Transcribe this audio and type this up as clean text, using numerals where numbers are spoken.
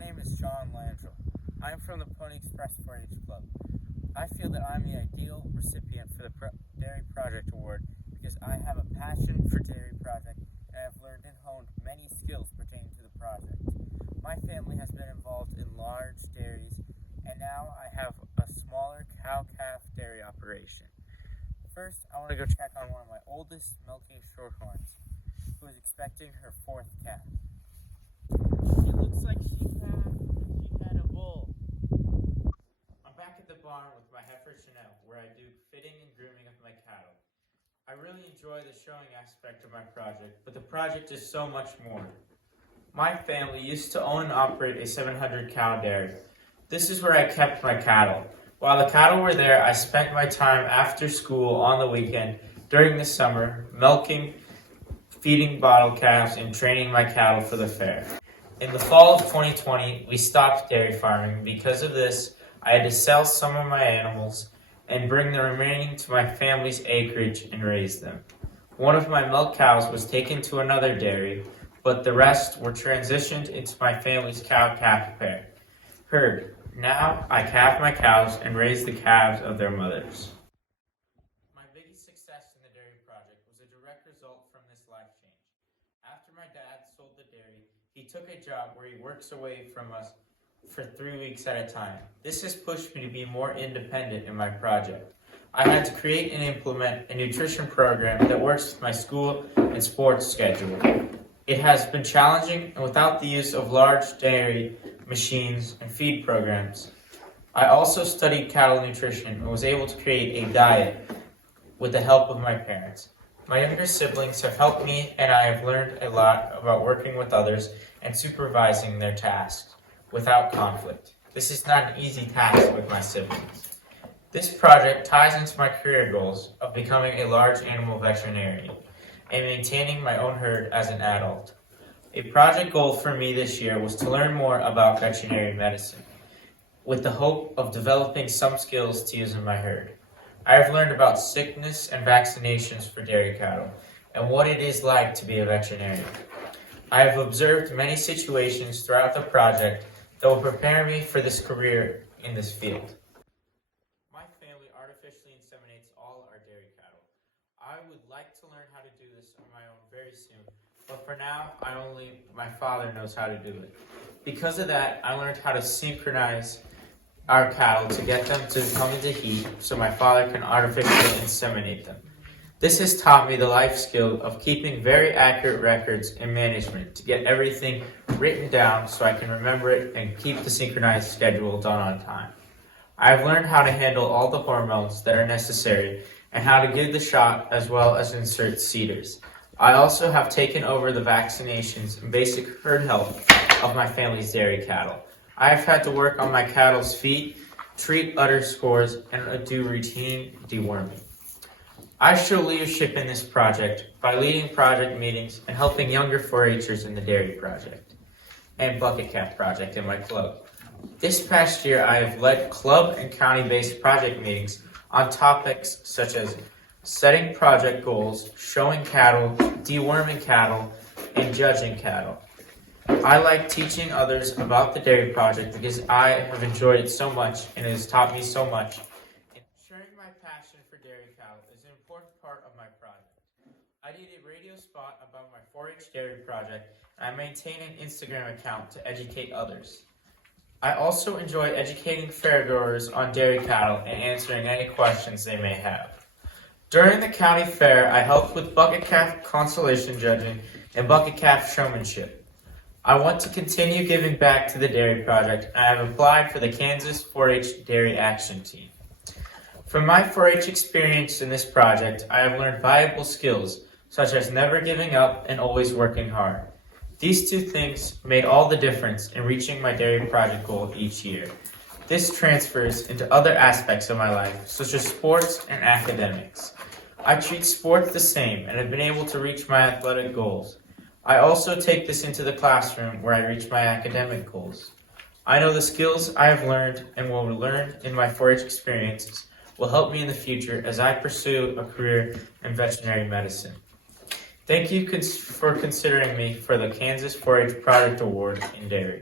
name is Langill. I'm from the Pony Express 4-H Club. I feel that I'm the ideal recipient for the Dairy Project Award because I have a passion for Dairy Project and I've learned and honed many skills pertaining to the project. My family has been involved in large dairies and now I have a smaller cow-calf dairy operation. First, I want to go check on one of my oldest milking shorthorns, who is expecting her fourth calf. It looks like she had a bull. I'm back at the barn with my heifer Chanel, where I do fitting and grooming of my cattle. I really enjoy the showing aspect of my project, but the project is so much more. My family used to own and operate a 700 cow dairy. This is where I kept my cattle. While the cattle were there, I spent my time after school on the weekend, during the summer, milking, feeding bottle calves, and training my cattle for the fair. In the fall of 2020, we stopped dairy farming. Because of this, I had to sell some of my animals and bring the remaining to my family's acreage and raise them. One of my milk cows was taken to another dairy, but the rest were transitioned into my family's cow-calf herd. Now I calf my cows and raise the calves of their mothers. My biggest success in the dairy project was a direct result from this life change. After my dad sold the dairy, he took a job where he works away from us for 3 weeks at a time. This has pushed me to be more independent in my project. I had to create and implement a nutrition program that works with my school and sports schedule. It has been challenging, and without the use of large dairy machines and feed programs. I also studied cattle nutrition and was able to create a diet with the help of my parents. My younger siblings have helped me, and I have learned a lot about working with others and supervising their tasks without conflict. This is not an easy task with my siblings. This project ties into my career goals of becoming a large animal veterinarian and maintaining my own herd as an adult. A project goal for me this year was to learn more about veterinary medicine, with the hope of developing some skills to use in my herd. I have learned about sickness and vaccinations for dairy cattle, and what it is like to be a veterinarian. I have observed many situations throughout the project that will prepare me for this career in this field. My family artificially inseminates all our dairy cattle. I would like to learn how to do this on my own very soon, but for now, my father knows how to do it. Because of that, I learned how to synchronize our cattle to get them to come into heat so my father can artificially inseminate them. This has taught me the life skill of keeping very accurate records and management to get everything written down so I can remember it and keep the synchronized schedule done on time. I have learned how to handle all the hormones that are necessary and how to give the shot as well as insert seeders. I also have taken over the vaccinations and basic herd health of my family's dairy cattle. I have had to work on my cattle's feet, treat udder scores, and do routine deworming. I show leadership in this project by leading project meetings and helping younger 4-Hers in the dairy project and bucket calf project in my club. This past year, I have led club and county-based project meetings on topics such as setting project goals, showing cattle, deworming cattle, and judging cattle. I like teaching others about the dairy project because I have enjoyed it so much and it has taught me so much. Sharing my passion for dairy cattle is an important part of my project. I did a radio spot about my 4-H dairy project, and I maintain an Instagram account to educate others. I also enjoy educating fairgoers on dairy cattle and answering any questions they may have. During the county fair, I helped with bucket calf consolation judging and bucket calf showmanship. I want to continue giving back to the dairy project, and I have applied for the Kansas 4-H Dairy Action Team. From my 4-H experience in this project, I have learned valuable skills, such as never giving up and always working hard. These two things made all the difference in reaching my dairy project goal each year. This transfers into other aspects of my life, such as sports and academics. I treat sports the same and have been able to reach my athletic goals. I also take this into the classroom where I reach my academic goals. I know the skills I have learned and will learn in my 4-H experiences will help me in the future as I pursue a career in veterinary medicine. Thank you for considering me for the Kansas 4-H Project Award in Dairy.